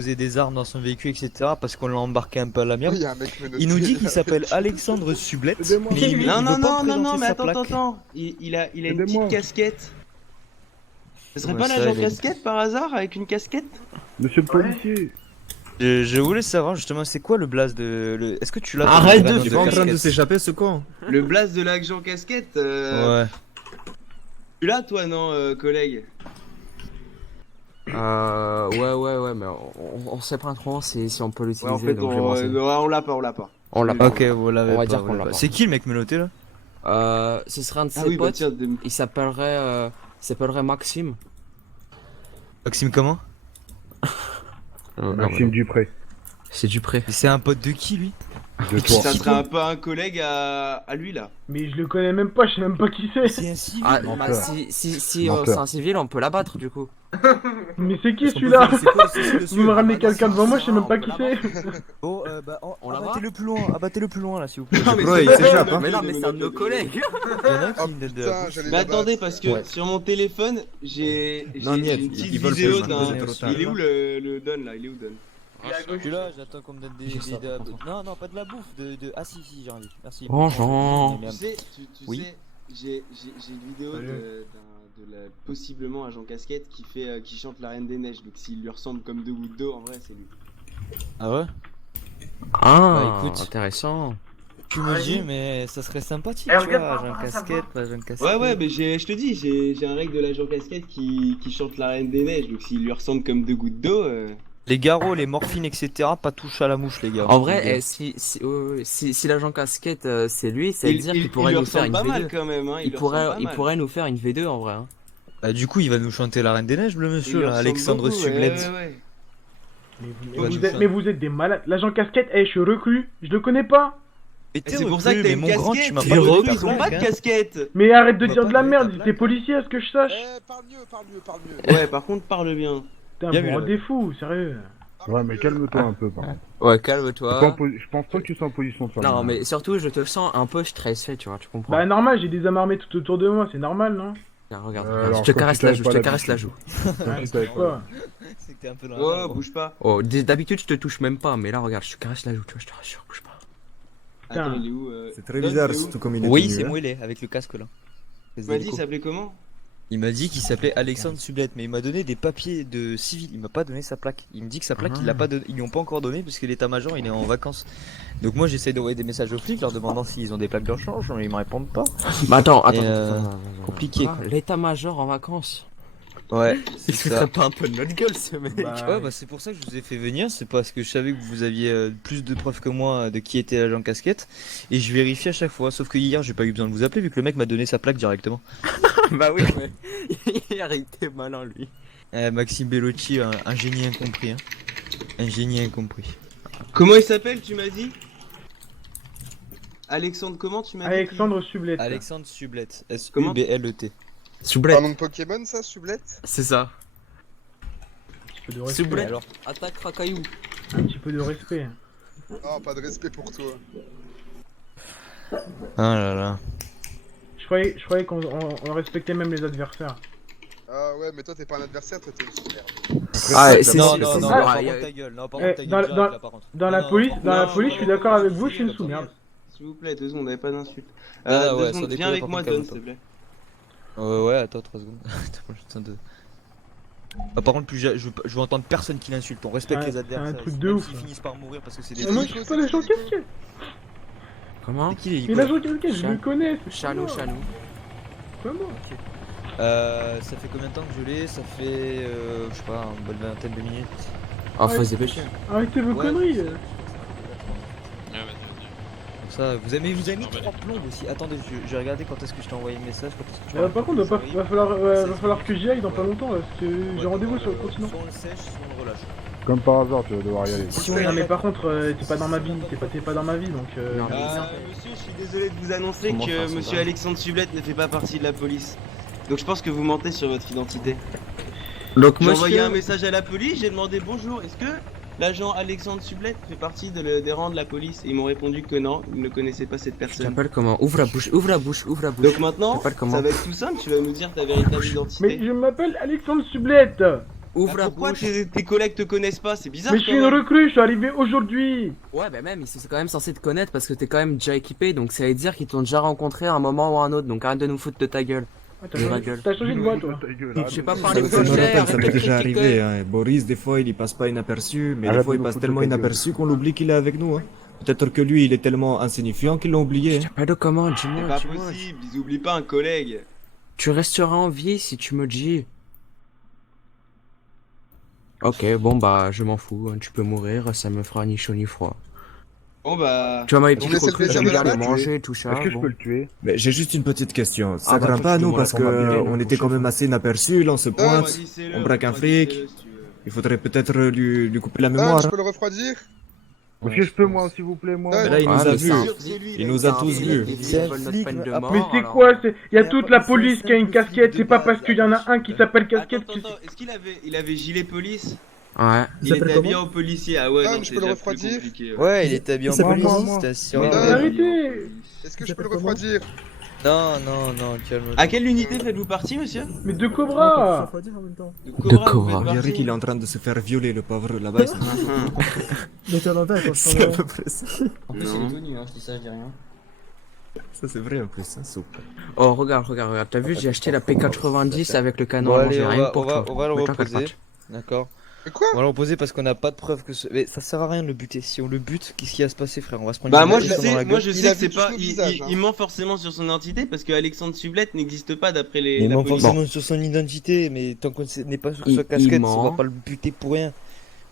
posé des armes dans son véhicule, etc. parce qu'on l'a embarqué un peu à la Oui, merde. il y a un mec menotté. Il nous dit qu'il s'appelle Alexandre Sublette. Aidez-moi. Mais il Non, veut non, pas non, non, présenter non, mais sa attends, plaque. attends. Il a une Aidez-moi. petite casquette. Ce serait Ouais, pas ça, l'agent il a une- casquette par hasard avec une casquette? Monsieur le policier. Je voulais savoir justement, c'est quoi le blaze de. Est-ce que tu l'as? Arrête ton de, vrai nom il est pas en train de casquette s'échapper ce con. Le blast de l'agent casquette Ouais. Tu l'as toi, non, collègue? Ouais, mais on sait pas trop si on peut l'utiliser. Ouais, en fait, donc je vais me renseigner. on l'a pas, on l'a pas. On l'a pas. Ok, vous l'avez On va pas, dire vous qu'on l'avez l'a pas. pas. C'est qui le mec menotté là? Ce serait un de ses Ah oui, bah potes. tiens, Il s'appellerait Maxime. Maxime comment? Maxime Dupré. C'est Dupré. Et c'est un pote de qui lui? De toi. ça serait un peu un collègue à lui là. Mais je le connais même pas, je sais même pas qui c'est. C'est un civil. Ah, Menteur. bah, si Menteur. c'est un civil, on peut l'abattre du coup. Mais c'est qui Est-ce qu'on peut celui-là faire- c'est quoi le souci dessus? Vous me ramenez Ah, quelqu'un non, devant moi, c'est je sais même un, pas on qui peut c'est. Bon, On la abattez-le plus loin, abattez-le plus loin là s'il vous plaît. Non, mais Bro, c'est il pas s'échappe, vrai, hein. Mais non, mais des c'est un de nos menottes, collègues. Il y en a un Oh qui vient de putain, la j'allais Mais attendez, l'abattre. parce que Ouais. sur mon téléphone, j'ai Non, une niet, petite ils veulent vidéo plus, d'un. c'est trop tard. Il est où le Don là? Il est où Don? Je suis là, j'attends qu'on me donne des. Je sais pas. Non, non, pas de la bouffe. Ah si, si, j'ai envie. Merci. Bonjour. Merde. Tu Oui. sais, j'ai une vidéo Salut. de la possiblement agent casquette qui chante la Reine des Neiges. Donc s'il lui ressemble comme deux gouttes d'eau, en vrai, c'est lui. Ah ouais? Ah, Bah, écoute. intéressant. Tu me dis, mais ça serait sympathique, Eh, tu regarde vois, par agent rapport à sa casquette, agent casquette. Ouais, mais je te dis, j'ai un règle de l'agent casquette qui chante la Reine des Neiges. Donc s'il lui ressemble comme deux gouttes d'eau. Les garrots, les morphines, etc. Pas touche à la mouche, les gars. En vrai, si l'agent casquette c'est lui, ça veut dire qu'il pourrait lui nous faire ressemble une pas mal V2. quand même. Hein, Il lui ressemble pas il mal. pourrait nous faire une V2 en vrai. Hein. Bah, du coup, il va nous chanter la Reine des Neiges, le Il monsieur, lui là, ressemble Alexandre beaucoup, Sublette. ouais. Mais vous êtes des malades. L'agent casquette, je suis reclus, je le connais pas. Mais Et c'est pour ça que t'as mais une mon grand, casquette. tu m'as Les pas donné recrues, ta ils ont pas plaque, de hein. casquette. Mais arrête de On va dire pas de la donner merde, ta il plaque. était policier, à ce que je sache. Parle mieux, parle mieux. Ouais, par contre, parle bien. Putain, Bien vous vu, rendez fou, sérieux. Ouais, mais calme-toi un peu, par contre. Ouais, T'es pas en calme-toi. Je pense pas que tu sois en position de faire Non, le mais surtout, je te sens un peu stressé, tu vois, tu comprends. Bah normal, j'ai des hommes armés tout autour de moi, c'est normal, non? Regarde, regarde, alors, regarde, je te quand caresse tu la t'avais joue, pas je te caresse la l'habitude. joue. Ouais, c'est quoi? C'était un peu dans Oh, bouge pas. Oh, d'habitude, je te touche même pas, mais là, regarde, je te caresse la joue, tu vois, je te rassure, bouge pas. Putain. Attends, il est où C'est très Don, bizarre, c'est où surtout comme il est Oui, tenu, c'est hein. moi, il est, avec le casque là. Tu m'as dit, il s'appelait comment? Il m'a dit qu'il s'appelait Alexandre Sublette, mais il m'a donné des papiers de civil. Il m'a pas donné sa plaque. Il me dit que sa plaque, Ah. il l'a pas donné. Ils lui ont pas encore donné parce que l'état-major, il est en vacances. Donc moi, j'essaie d'envoyer des messages aux flics leur demandant s'ils ont des plaques de rechange, mais ils me répondent pas. Mais attends, Et, attends. compliqué, Ah, quoi. l'état-major en vacances. Ouais, Il c'est se ça. foutrait pas un peu de notre gueule, ce mec. Ouais, bah c'est pour ça que je vous ai fait venir, c'est parce que je savais que vous aviez plus de preuves que moi de qui était agent casquette, et je vérifie à chaque fois, sauf que hier j'ai pas eu besoin de vous appeler vu que le mec m'a donné sa plaque directement. Bah oui, mais il était malin, lui. Maxime Bellocchi, un génie incompris, hein. Un génie incompris. Comment il s'appelle, tu m'as dit? Alexandre, comment tu m'as dit? Alexandre Sublette. Alexandre Sublette, Comment S-U-B-L-E-T. C'est un Soublette, nom de Pokémon, ça, Sublette? c'est ça. Un petit peu de respect. Soublette, alors. attaque racaillou. Un petit peu de respect. Oh, pas de respect pour toi. Ah là là. Je croyais qu'on respectait même les adversaires. Ah ouais, mais toi, t'es pas un adversaire, toi, t'es une merde. Ah, Après, c'est Non, sûr, non, c'est non, sûr. par Ah, contre y a- ta gueule, non, par Eh, contre ta gueule, dans- direct, là, par contre. Dans la Non, police, non, dans la non, police, je suis d'accord avec vous, je suis une sous-merde. S'il vous plaît, 2 secondes, on avait pas d'insulte. Ah, 2 ouais, secondes, sans déconner, viens avec par moi, contre, Don, calme-toi. s'il te plaît. Ouais, attends 3 secondes. Attends, je tiens de... Ah, par contre, je veux entendre personne qui l'insulte. On respecte Ouais, les c'est un adversaires. truc de même ouf, s'ils ça. finissent par mourir parce que c'est des Mais moi, flics. je suis pas l'agent casquette. Comment? C'est qui les Mais l'agent casquette, je Chan- le connais. c'est Chanou, pas moi. Chanou. C'est pas moi. Ça fait combien de temps que je l'ai? Ça fait, je sais pas, une bonne vingtaine de minutes. Ah, Ouais. faut se dépêcher. Arrêtez vos Ouais. conneries. Donc ça, vous avez mis 3 plombes aussi. Attendez, j'ai regardé quand est-ce que je t'ai envoyé le message. Quand est-ce que tu m'as Par contre, répondu, va falloir que j'y aille dans pas longtemps, là, parce que j'ai rendez-vous sur le continent. Soit on le sèche, soit on le relâche. Comme par hasard, tu vas devoir y aller. Non mais par contre, t'es pas dans ma vie, t'es pas dans ma vie, donc Non, mais- Monsieur, je suis désolé de vous annoncer Comment faire, que ça monsieur va Alexandre Sublette ne fait pas partie de la police. Donc je pense que vous mentez sur votre identité. Donc, J'ai envoyé monsieur, un message à la police, j'ai demandé bonjour, est-ce que l'agent Alexandre Sublette fait partie des rangs de la police? Et ils m'ont répondu que non, ils ne connaissaient pas cette tu personne. t'appelles comment? Ouvre la bouche, ouvre la bouche, ouvre la bouche. Donc maintenant, t'appelles comment? ça va être tout simple, tu vas nous dire ta véritable Mais identité. je m'appelle Alexandre Sublette. Ouvre la Pourquoi bouche. tes collègues te connaissent pas? C'est bizarre Mais je quand suis une même. recrue, je suis arrivé aujourd'hui. Ouais, bah même, ils sont quand même censés te connaître parce que t'es quand même déjà équipé, donc ça veut dire qu'ils t'ont déjà rencontré à un moment ou à un autre, donc arrête de nous foutre de ta gueule. Ah, De ma gueule. T'as changé de voix, toi. Ta gueule, Je arrête sais de- pas Ça, parler ça me projet, rappelle, ça m'est arrête de déjà critiquer. arrivé. Hein. Boris, des fois, il passe pas inaperçu, mais Arrête des fois, de il nous passe foutre tellement de ta gueule. inaperçu qu'on oublie qu'il est avec nous. Hein. Peut-être que lui, il est tellement insignifiant qu'ils l'ont oublié. Je t'appelle comment? C'est Dis-moi, pas dis-moi. possible, ils oublient pas un collègue. Tu resteras en vie si tu me dis. Ok, bon bah je m'en fous, hein, tu peux mourir, ça me fera ni chaud ni froid. Bon bah. Tu vois, ma On petite laisse le recrue, plaisir j'aime de bien la les battre, manger, tout ça. Est-ce que je bon. peux le tuer? Mais j'ai juste une petite question. Ça Ah, bah, craint faut pas à que nous tu parce demandes à ton que mari, on le était quand même assez inaperçus, là on se Non, pointe, Refroidissez-le, on braque un refroidissez-le, fric. si tu veux. Il faudrait peut-être lui couper la Don, mémoire. je Hein. peux le refroidir? Est-ce que je peux, moi, s'il vous plaît, moi? Ouais, Mais là, il Ah, nous a mais c'est un vus. flic, Il nous a c'est un tous flic, vus. les flics C'est un veulent notre flic, peine de mais mort. Mais c'est alors. quoi? Il y a Mais toute après, la c'est police un qui a une simple flic casquette. de C'est pas base, parce qu'il y en a un qui s'appelle casquette Attends, qui. attends, est-ce qu'il avait gilet police? Ouais. Il était habillé en policier, ah ouais, Don, non, je c'est peux le déjà plus refroidir? compliqué. Ouais, il était habillé en Ça s'appelle police, moi. station. Ouais, Don, ouais, Arrêtez. habillé en police. Est-ce que je peux le refroidir? Non, non, non, calme-toi. À quelle unité faites-vous partie, monsieur? Mais de Cobra. De De Cobra. vous faites On dirait partie qu'il est en train de se faire violer, le pauvre là-bas. Mais t'es en envers quand je C'est à parle. peu près ça. En plus, il est connu, hein, je dis ça, je dis rien. Ça, c'est vrai en plus, hein, super. Oh, regarde, t'as vu, j'ai acheté la P90 avec le canon Bon, à allez, manger, rien que pour toi. on va le Mais t'inquiète reposer. pas. D'accord. Mais quoi? On va le reposer parce qu'on n'a pas de preuve que ce. Mais ça sert à rien de le buter. Si on le bute, qu'est-ce qui va se passer, frère? On va se prendre Bah une moi balle je dans sais, la moi gueule. je Il sais a que c'est vu pas, tous nos il, visages, il- hein. il ment forcément sur son identité parce que Alexandre Sublette n'existe pas d'après Il la ment police. forcément sur son identité, mais tant qu'on n'est pas sur Il- sa casquette, il on va ment. pas le buter pour rien.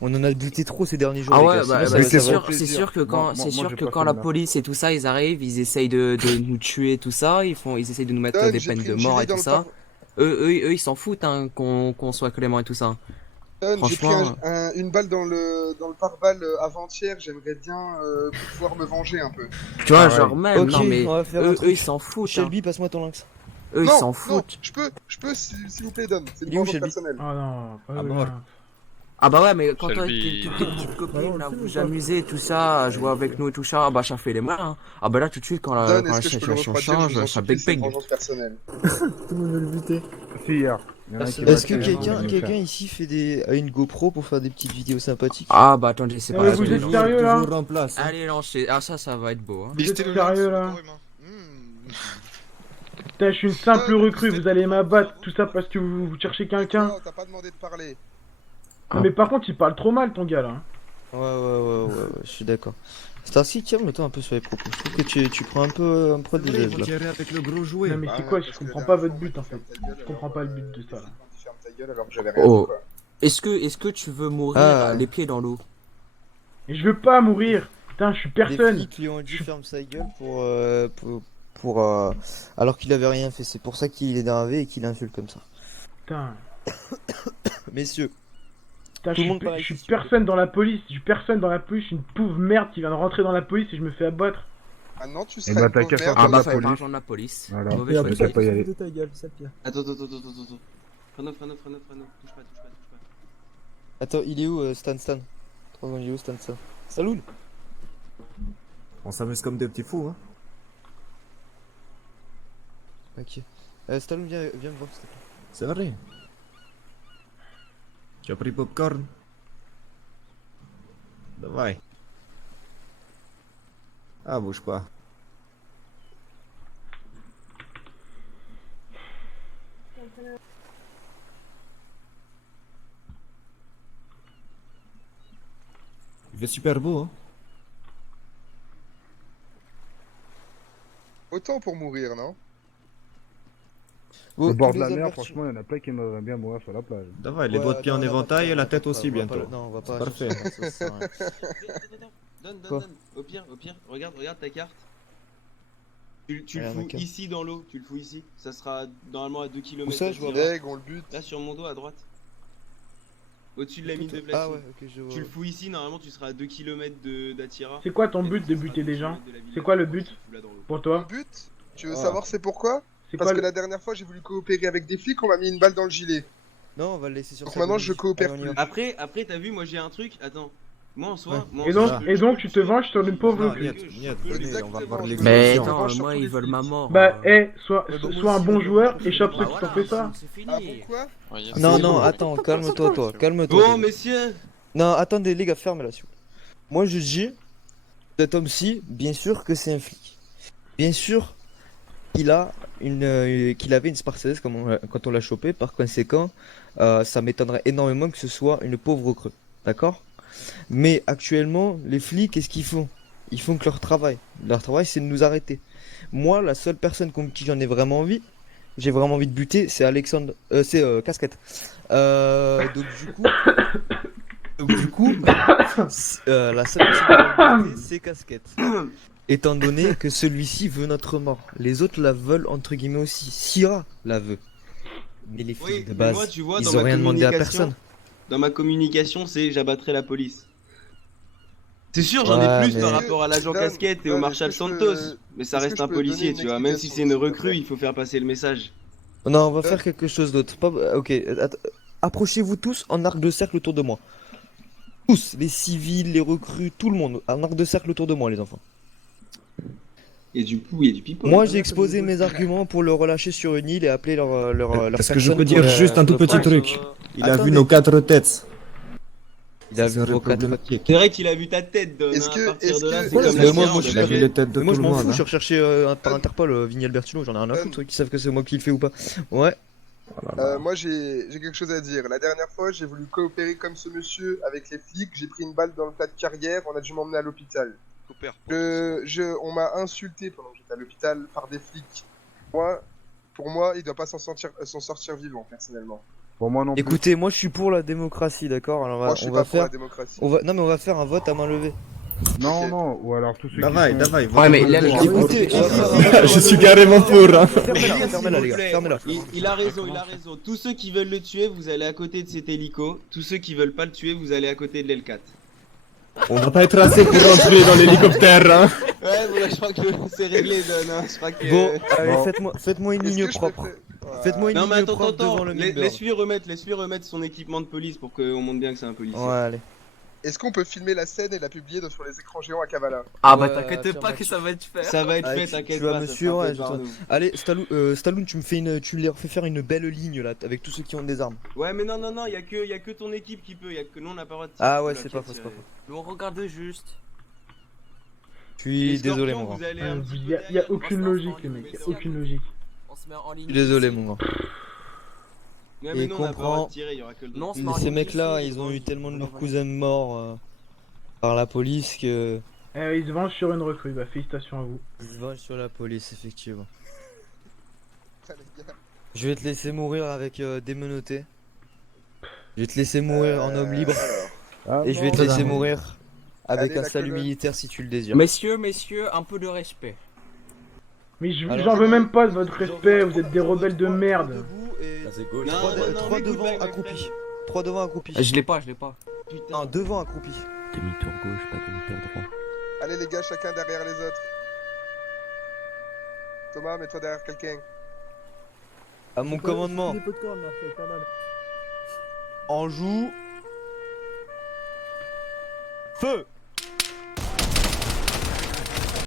On en a buté trop ces derniers jours. Ah les ouais, gars, bah, sinon, bah, ça c'est va sûr, plaisir. c'est sûr que Moi, quand, moi, c'est moi, sûr j'ai que pas quand fait la de police et tout ça, ils arrivent, ils essayent de nous tuer, tout ça, ils essayent de nous mettre Don, des j'ai peines pris de une mort gilet et dans tout le ça. Eux, ils s'en foutent, hein, qu'on soit clément et tout ça. Don, j'ai pris Franchement. une balle dans le pare-balles avant-hier. J'aimerais bien pouvoir me venger un peu. Tu vois, Pareil. genre même, Ok, non mais on va faire un eux, truc. ils s'en foutent. Hein. Shelby, passe-moi ton lynx. Eux, ils Non, s'en non, foutent. je peux, s'il vous plaît, Don. C'est Il une est où, vengeance Shelby personnelle. Oh non, pas Ah, de mort. là. Ah bah ouais, mais quand toi, Shelby. toutes tes petites Bah non, copines, là, c'est vous bon, amusez, tout ça, à jouer avec nous et tout ça, ah bah ça fait les malins. Hein. Ah bah là, tout de suite, quand la Don, est-ce que je peux le situation refroidir? Je vous change, en ça supplie, c'est une beg. vengeance personnelle. Tout le monde veut le buter. Si, hier. Il y en a un qui Est-ce que m'a tué, quelqu'un je vais le quelqu'un faire. ici a une GoPro pour faire des petites vidéos sympathiques? Ah bah attendez, c'est Mais pas vous la êtes peine. sérieux, là? Toujours en place. Hein. Allez, lancez. Ah ça va être beau. Hein. Vous êtes sérieux là? Hmm. Putain, je suis une simple recrue, vous allez m'abattre, tout ça parce que vous cherchez quelqu'un. Non, t'as pas demandé de parler. Non mais par contre, il parle trop mal ton gars là. Ouais, je suis d'accord. Starsky, calme-toi un peu sur les propos. Je trouve que tu prends un peu des Ils aises vont là. tirer avec le gros jouet. Non mais c'est Ah, quoi, parce je que la comprends pas dernière votre fois, but on en m'a fait. dit ferme ta gueule, Je comprends pas le but de ça là. Ferme ta gueule alors que j'avais rien Oh. dit, quoi. Est-ce que tu veux mourir Ah. les pieds dans l'eau? Et je veux pas mourir. Putain, je suis Les personne. flics lui ont dit ferme sa gueule pour alors qu'il avait rien fait. C'est pour ça qu'il est énervé et qu'il insulte comme ça. Putain. Messieurs, Putain, Tout le monde je paraît suis ici, personne dans la police. Je suis personne dans la police. Je suis une pauvre merde qui vient de rentrer dans la police et je me fais abattre. Maintenant, tu Eh seras bah, une t'as pauvre qu'à merde. faire Ah comme bah la fallait pas police. rejoindre la police. Voilà. Mauvais Et en choix. plus, ça t'as peut y pas aller. de ta gueule, c'est ça le pire. Attends. Frano. Touche pas. attends, il est où Stan? 3 secondes, il est où Stan? Salut. On s'amuse comme des petits fous. Hein. Ok. Stallone, viens me voir s'il te plaît. C'est vrai. Tu as pris popcorn? Давай. Ah, bouge pas. Il fait super beau, hein. Autant pour mourir, non? Bon, Au bord tous de la les mer, avertis- franchement, il y en a plein qui aimeraient bien mourir sur la plage. Давай, les Ouais, doigts de pied non, en on va éventail pas- et la on va tête pas- aussi on va pas- bientôt. Non, on va pas. Parfait. chercher ça, ça sert à rien. Donne. Au pire, regarde ta carte. Tu le Regarde fous ma carte. ici dans l'eau, tu le fous ici. Ça sera normalement à 2 km. Où ça, je vois Deg, on le bute. Là sur mon dos à droite. Au-dessus de la mine de Vlaxi. Ah ouais, ok, je vois. Tu le fous ici, normalement tu seras à 2 km d'Atira. C'est quoi ton but de buter des gens? C'est quoi le but pour Le toi? but, tu veux Ah. savoir c'est pourquoi? C'est Parce quoi que le... la dernière fois, j'ai voulu coopérer avec des flics, on m'a mis une balle dans le gilet. Non, on va le laisser sur Donc sa maintenant, bonne je vie. coopère Allez, on y va. plus. Après t'as vu, moi j'ai un truc. Attends. Moi en soi, moi, Et en soi, donc, je peux- et donc tu te venges sur une pauvre Non, recrue. venez, on va voir Exactement. Mais l'exécution. attends, Sur moi tous ils les veulent flics. ma mort. Bah, sois Ouais, bah, moi un aussi, bon mais joueur, bon, échappe Bah ceux qui t'ont voilà, fait ça. c'est Ah fini. bon quoi? Non, non, attends, calme-toi, toi, calme-toi. Bon, déjà. messieurs, Non, attendez, les gars, fermez là, s'il vous plaît. Moi, je dis, cet homme-ci, bien sûr que c'est un flic. Bien sûr qu'il avait une Mercedes quand on l'a chopé. Par conséquent, ça m'étonnerait énormément que ce soit une pauvre recrue. D'accord? Mais actuellement, les flics, qu'est-ce qu'ils font? Ils font que leur travail. Leur travail, c'est de nous arrêter. Moi, la seule personne contre qui j'en ai vraiment envie, j'ai vraiment envie de buter, c'est Alexandre, c'est Casquette. Donc du coup, la seule personne que j'ai envie de buter, c'est Casquette. Étant donné que celui-ci veut notre mort. Les autres la veulent entre guillemets aussi. Sierra la veut. Mais les flics oui, de mais base, moi tu vois, ils dans ont ma rien demandé à communication, personne. dans ma communication, c'est j'abattrai la police. C'est sûr, j'en ai Ouais, plus mais- par rapport à l'agent Don, casquette et Don, au marshal est-ce que je Santos, peux- mais ça est-ce que reste je un peux donner policier, une tu vois. Même si explication, c'est une s'il te recrue, plaît? il faut faire passer le message. Non, on va faire quelque chose d'autre. Ok, approchez-vous tous en arc de cercle autour de moi. Tous, les civils, les recrues, tout le monde, en arc de cercle autour de moi, les enfants. Et du coup, il y a du pipeau. Moi, j'ai exposé mes arguments pour le relâcher sur une île et appeler leur Est-ce que je personne peux pour dire le- juste un tout pour le petit prendre. truc? Il a vu Attendez. nos 4 têtes. Il a C'est vu vos quatre- problématique. C'est vrai qu'il a vu ta tête, Don. Est-ce hein, que- à partir est-ce de là, que- c'est Ouais, comme mais la moi, viande. je suis Il a vu les têtes de Mais moi, tout je le m'en monde. fous, je suis hein. recherché par Interpol, Vigny Albertino, j'en ai rien à Don. foutre, qu'ils savent que c'est moi qui le fais ou pas. Ouais. Moi j'ai quelque chose à dire. La dernière fois, j'ai voulu coopérer comme ce monsieur avec les flics. J'ai pris une balle dans le plat de carrière. On a dû m'emmener à l'hôpital. On m'a insulté pendant que j'étais à l'hôpital par des flics. Pour moi, il doit pas s'en sortir vivant, personnellement. Pour moi non plus. Écoutez, moi je suis pour la démocratie, d'accord? Alors Moi, je suis pas pour la démocratie. Non mais on va faire un vote à main levée. Non, Ok. non, ou alors tous ceux Davai, qui sont... davai. Ouais, mais là, Écoutez, Je suis carrément pour. Hein. Fermez-la, les gars, fermez-la. Il a raison, il a raison. Tous ceux qui veulent le tuer, vous allez à côté de cet hélico. Tous ceux qui veulent pas le tuer, vous allez à côté de l'L4. On va pas être assez pour rentrer dans l'hélicoptère. Hein. Ouais, bon, là, je crois que c'est réglé, Don. Hein. Je crois que. Bon, allez, Bon. faites-moi une Est-ce ligne que je peux propre. faire- Ouais. Faites-moi une Non, mais ligne attends, propre attends, devant le member. laisse-lui remettre son équipement de police pour qu'on montre bien que c'est un policier. Ouais, allez. Est-ce qu'on peut filmer la scène et la publier sur les écrans géants à Kavala? Ah bah Ouais, t'inquiète pas affirmatif. que ça va être fait. Ça va être Allez, fait, t'inquiète tu vas pas. me ça suivre, sera ouais, fait par je nous. Allez, Stallone, tu leur fais faire une belle ligne là, avec tous ceux qui ont des armes. Ouais, mais non, y a que ton équipe qui peut. Y a que nous, on n'a pas le droit de tirer. Ah ouais, Là, c'est tiens, pas faux, c'est tirer. pas faux. On regarde juste. Je suis Les désolé, scorpions, mon grand. vous allez un petit peu Il y a derrière. aucune logique, les mecs. Y a aucune logique. On se met en ligne. Je suis désolé, mon grand. Ouais, mais Et nous, on n'a pas le droit comprends- de tirer, y aura que le Non, c'est Mais marrant. ces mecs-là, ils ont eu tellement de leurs cousins morts par la police que. Il se venge sur une recrue, bah félicitations à vous. Ils se vengent sur la police, effectivement. Putain, les gars. Je vais te laisser mourir avec des menottés. Je vais te laisser mourir en homme libre. Ah, Et je vais te non. laisser mourir avec Allez, un la salut colonne. militaire si tu le désires. Messieurs, un peu de respect. Mais Alors, j'en veux même pas de votre respect, vous êtes des rebelles de merde. Non, non, 3 mais devant goodbye, my accroupis. friend. 3 devant accroupis. Je l'ai pas. Putain. Non, devant accroupis. Demi-tour gauche, pas demi-tour droit. Allez les gars, chacun derrière les autres. Thomas, mets-toi derrière quelqu'un. À mon commandement. Des pots de corne là, c'est pas mal. En joue. Feu!